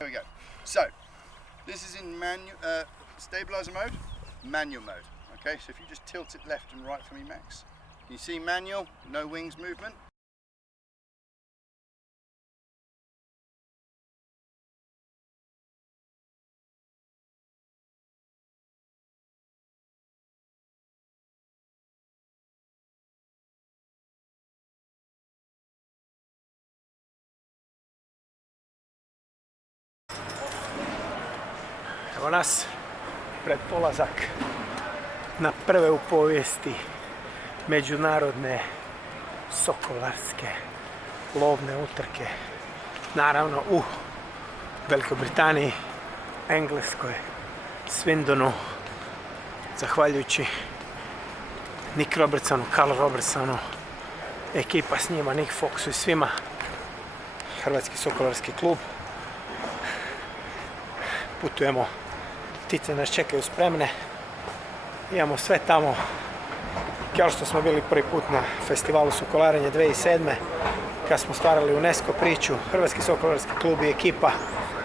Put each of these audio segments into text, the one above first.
There we go. So, this is in stabilizer mode, manual mode. Okay, so if you just tilt it left and right for me, Max. You see manual, no wings movement. Evo nas pred polazak na prve u povijesti međunarodne sokolarske lovne utrke. Naravno u Velikoj Britaniji, Engleskoj, Swindonu, zahvaljujući Nick Robertsonu, Carl Robertsonu, ekipa s njima, Nick Foxu i svima, Hrvatski sokolarski klub. Putujemo, ptice nas čekaju spremne, imamo sve tamo, kao što smo bili prvi put na festivalu sokolarenja 2007. kad smo stvarali UNESCO priču, Hrvatski sokolarski klub i ekipa,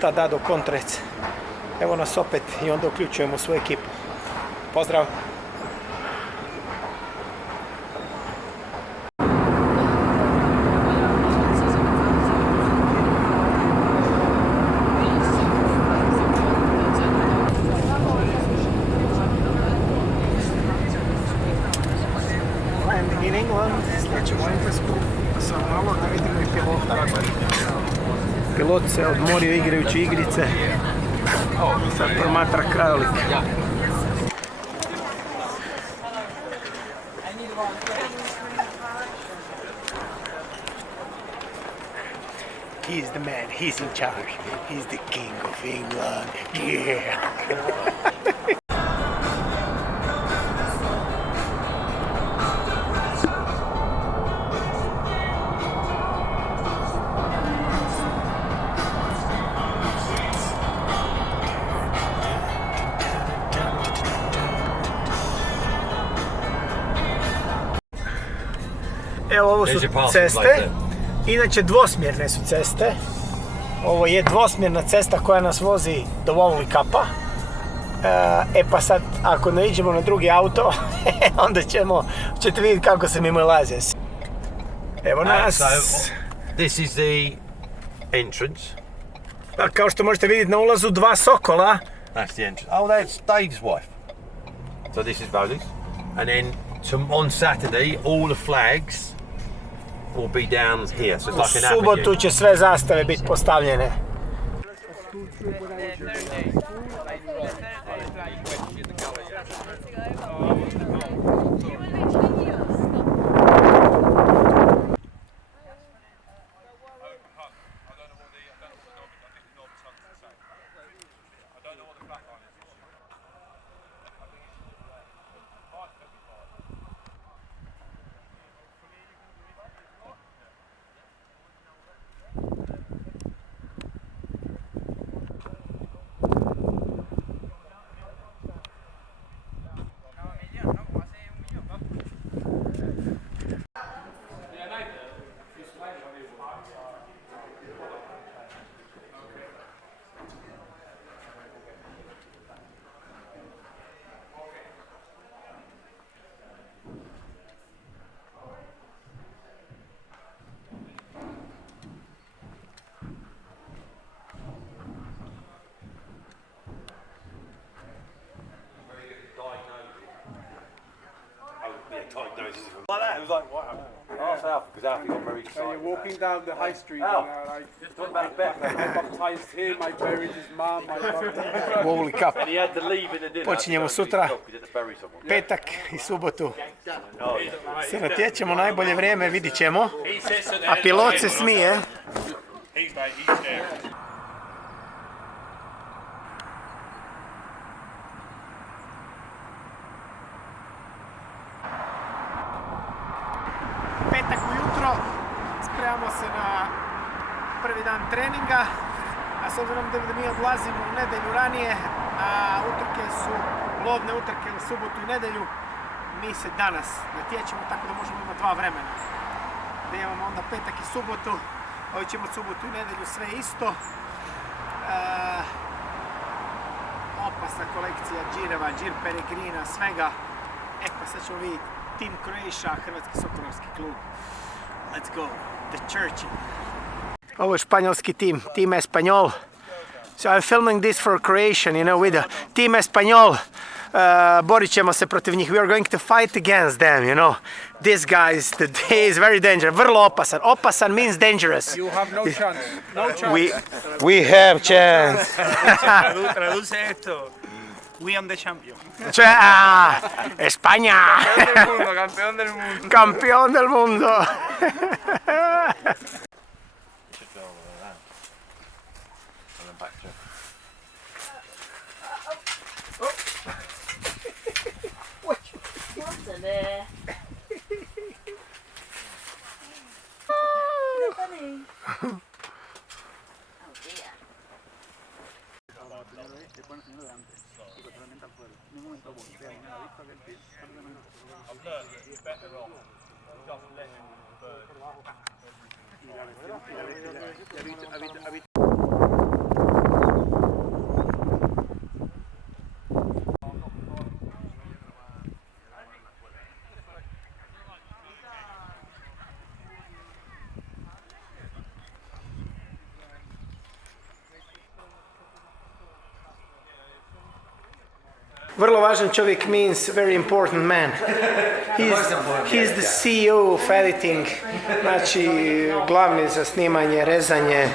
tad Dado Kontrec. Evo nas opet i onda uključujemo svoju ekipu. Pozdrav! In England, sljedećemo u Englesku, samo malo da vidimo i pilota. Pilot se odmorio igrajući igrice, sad promatra krajolik. He's the man, he's in charge, he's the king of England, yeah! Evo, ovo su ceste, inače dvosmjerne su ceste. Ovo je dvosmjerna cesta koja nas vozi do Wowley Cupa. Pa sad, ako ne iđemo na drugi auto, onda ćete vidjeti kako se mimo laze. Evo nas. This is the entrance. Kao što možete vidjeti na ulazu dva sokola. That's the entrance. Oh, that's Dave's wife. So this is Voli's. And then on Saturday, all the flags will be down here. So it's like an avenue. U subotu će sve zastave biti postavljene. Like that, it was like, wow. Half Alpha, because Alfie got very excited. So you're walking down the high street Oh. and like, Talk about Beck. I'm baptized here, my buried his mom, my baptized. Wowley Cup. And he had to leave in the dinner. Počinjemo sutra, He had to bury someone. petak i subotu. Oh, yeah. Se natječemo, najbolje vrijeme vidit ćemo, a pilot se smije. Petak ujutro, spremamo se na prvi dan treninga, a s obzirom da mi odlazimo u nedjelju ranije, a utrke su lovne utrke u subotu i nedjelju, mi se danas natječemo tako da možemo imati dva vremena. Da imamo onda petak i subotu, ovo ćemo subotu i nedjelju sve isto. Opasna kolekcija džireva, džir peregrina, svega. Pa sad ćemo vidjeti Team Croatia, Hrvatski sokolarski klub. Let's go, the church. Ovo je španjolski tim, Team Espanol. So I'm filming this for Croatian, you know, with the Team Espanol. Borit ćemo se protiv njih. We are going to fight against them, you know. This guy is very dangerous. Vrlo opasan. Opasan means dangerous. You have no chance. No chance. We have chance. Traduce esto. We on the champion. España. Campeón del mundo. Campeón del mundo. Vrlo važan čovjek means very important man. He's the CEO of editing, znači glavni za snimanje, rezanje.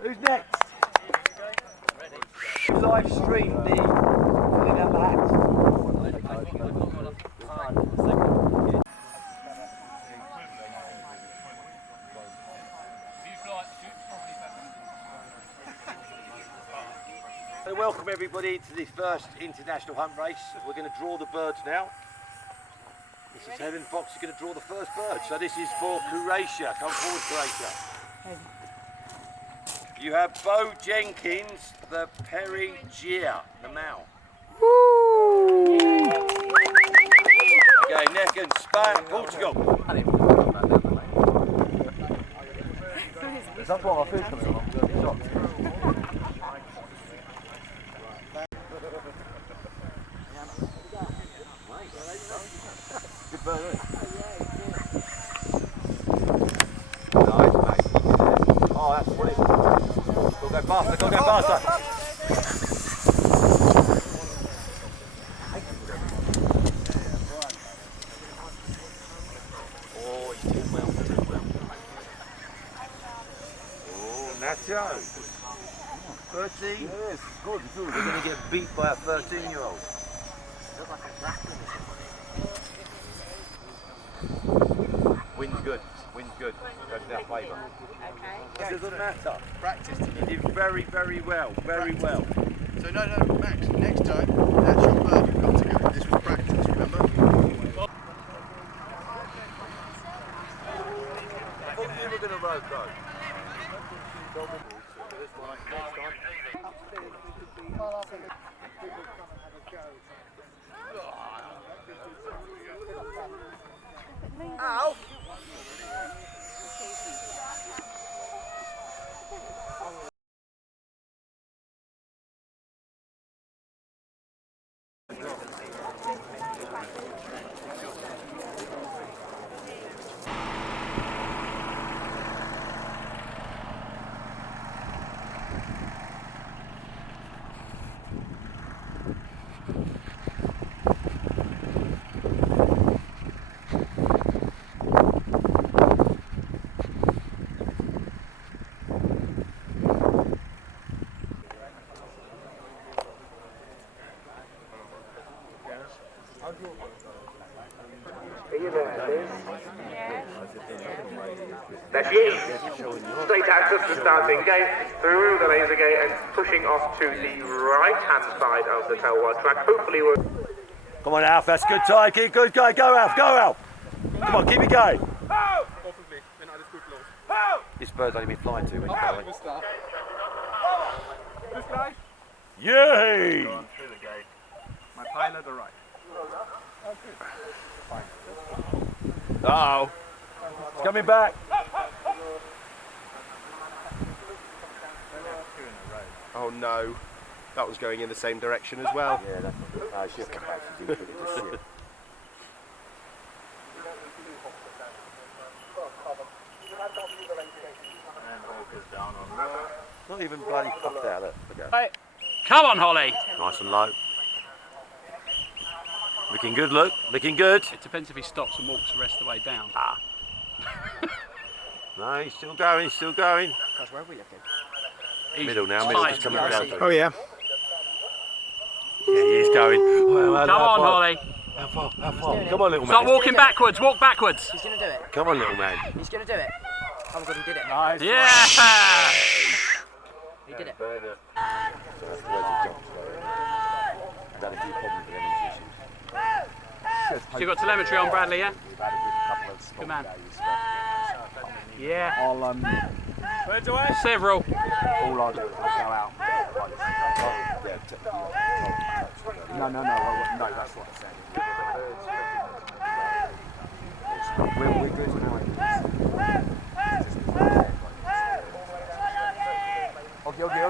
Who's next? Live stream the pulling out the hats. So welcome everybody to the first international hunt race. We're going to draw the birds now. Mrs. Helen Fox is going to draw the first bird. So this is for Croatia. Come forward, Croatia. You have Bo Jenkins, the Perry Gia, the male. Okay, neck and Spain, Portugal. Is that what our food comes along? Good bird, isn't it? faster, will it? Go faster, go faster. Oh, he's doing well, Oh, Nacho. 13? Yes, good. We're going to get beat by a 13-year-old. Wind's good. Goes in our favour. Okay. It doesn't matter. Practice. You did very, very well. Very well. So no, Max, next time, that's your bird you've got to go. This was practice, remember? I thought you were going to road, though. Ow! There she is. Straight out of the starting gate, through the laser gate and pushing off to the right-hand side of the tailwheel track. Hopefully we're... Come on, Alf, that's good time. Keep good going. Go, Alf, go, Alf. Come on, keep it going. This bird's only been flying 2 weeks, by the way. Yay! My pilot arrived. Uh-oh. It's coming back. Oh no, that was going in the same direction as well. Yeah, that's not good. No, she'll come back. She's doing good. Not even bloody fucked out, look. Right. Come on, Holly. Nice and low. Looking good, look. Looking good. It depends if he stops and walks the rest of the way down. Ah. No, he's still going, he's still going. Gosh, where are we looking? He's Middle now, middle. tight. He's coming around. Oh yeah. Yeah, he is going. Well, Come on, Holly. How far? How far? Come on, little Start man. walking backwards. Walk backwards. He's going to do it. Come on, little man. He's going to do it. Oh my god, he did it. Nice. Yeah. He did it. So you've got telemetry on, Bradley, yeah? Good man. Yeah. I'll, Where's the way? Several. all I'll do is I'll go out. No, that's what I said. We're good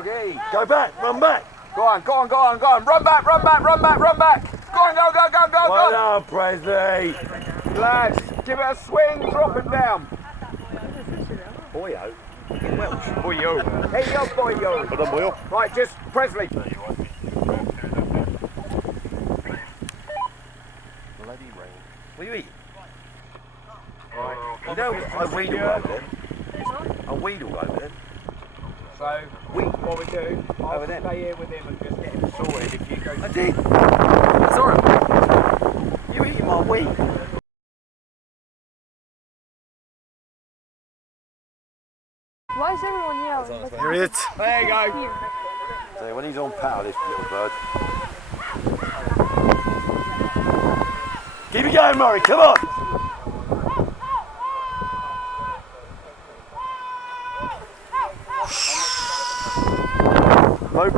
Okay. Go back, run back. Go on. Run back. Go on, go. Well done, Presley. Lads, give it a swing, drop it down. Boyo. In Welsh. Boyo. Hey, yo, boyo. Well done, Boyo. Right, just Presley. Bloody rain. What are you eating? You know, I wheedle over there. I wheedle over there. So, what we do, I'll stay here with him and just get him sorted if you go... I did. I saw it. You eating my wheat. Why is everyone yelling? Here it is. There you go. So when he's on power, this little bird. Keep it going, Murray, come on. Run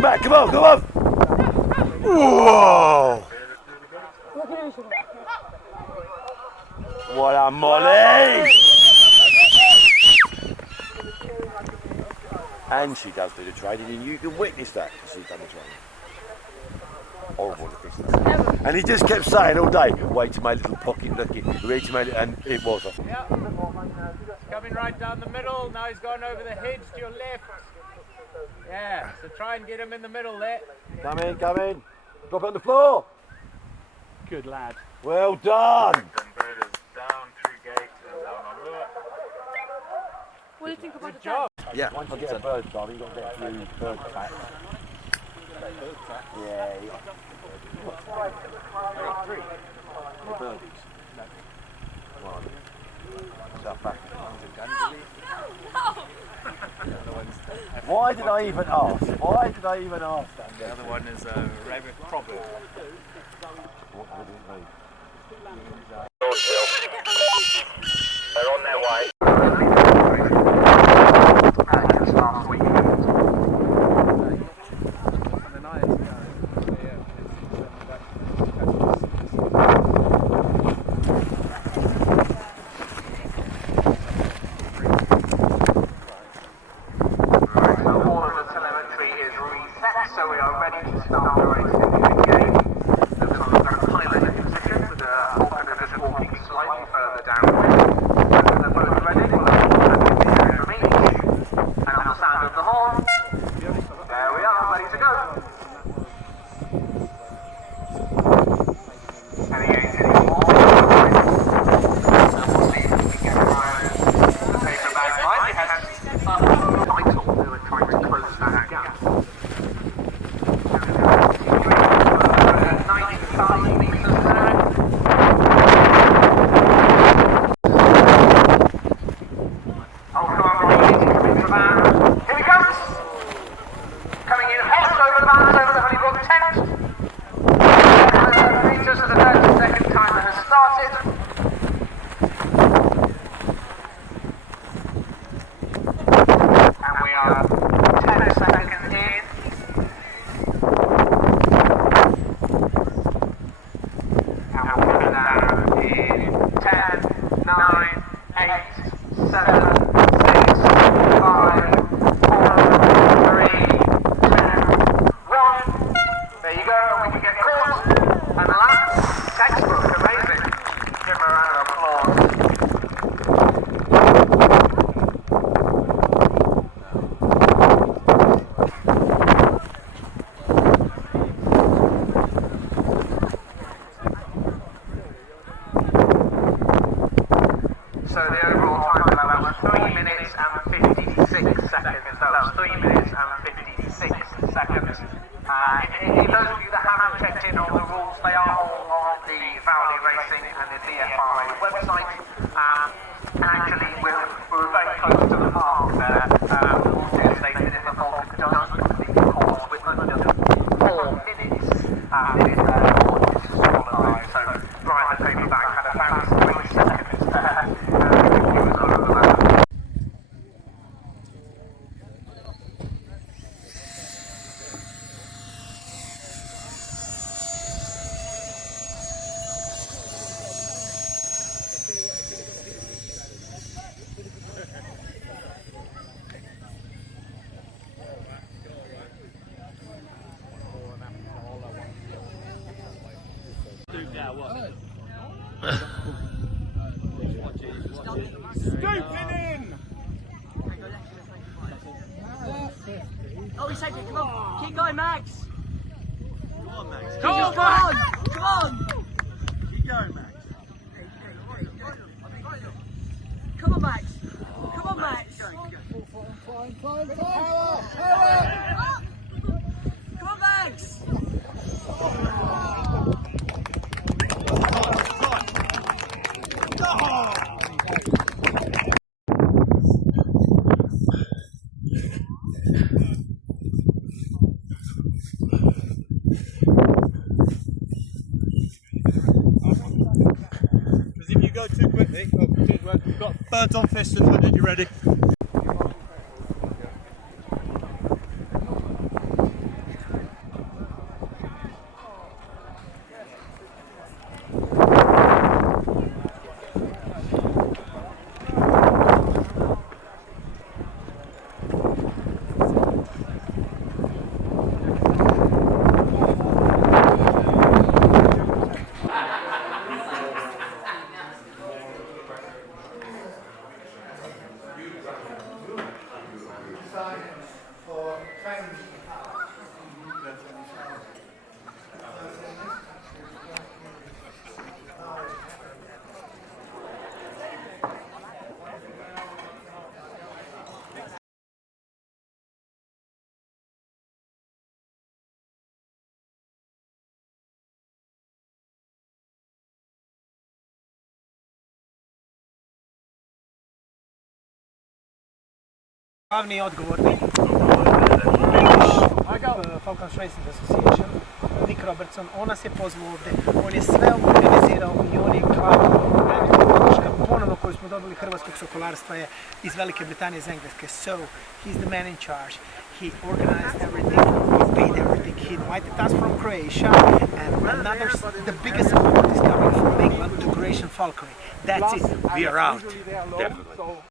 back, come on. Whoa! What a molly! And she does do the training, and you can witness that, because she's done the training. horrible at this. And he just kept saying all day, wait to my little pocket looking, wait to my little, and it was. Yeah. Coming right down the middle, now he's gone over the hedge to your left. Yeah, so try and get him in the middle there. Come in, come in. Drop it on the floor. Good lad. Well done. Down through gates and down on lower. What do you think about the job? Yeah, once you get a bird done, you've got to get a few bird tracks. Yeah, you got three. The birdies. One. South Africa. Why did I even ask? Why did I even ask that? The other one is a rabbit problem. What would it be? They're on their way. Just last week. So we are ready to start the race in the game. Looks like we're going to pilot in position with the Falcon just walking slightly further downwind. When the boat's ready, we'll have the area from each. And on the sound of the horn, there we are, ready to go. Heading 8 anymore. And we'll see if we can get around the paper bag line. It has vital who are trying to close that gap. 95 metres there. Oh, come on, Robbie, coming to the van. Here he comes! Coming in hot over the van, over the Honeybrook tent. 100 metres for the 30-second timer has started. And we are 10 seconds in. So the overall time for that was 3 minutes and 56 seconds. So that was 3 minutes and 56 seconds. Those of you that haven't checked in on the rules, they are all on the Valley Racing and the DFRA website. And actually, we're very close to the mark there. Also stated if the Falcon does complete the course with under 4 minutes, it is disqualified. So Brian the paperback had about 3 seconds there. He was over the line. Scooping in! Oh, he's taking it. Come on. Keep going, Max. Come on, Max. Come on. Come on. Keep going, Max. Come on, Max. Come on, Max. Come on, Max. Because if you go too quickly, we've got birds on fish in front of you ready. Glavni odgovorni British Falcons Racing Association, Nick Robertson, on nas je pozvao ovdje, on je sve organizirao i on je glavna ponovno koju smo dobili hrvatskog sokolarstva je iz Velike Britanije, iz Engleske. So, he's the man in charge. He organized everything, he paid everything, he invited us from Croatia, and the biggest support is coming from England to Croatian falconry. That's it, we are out. Definitely.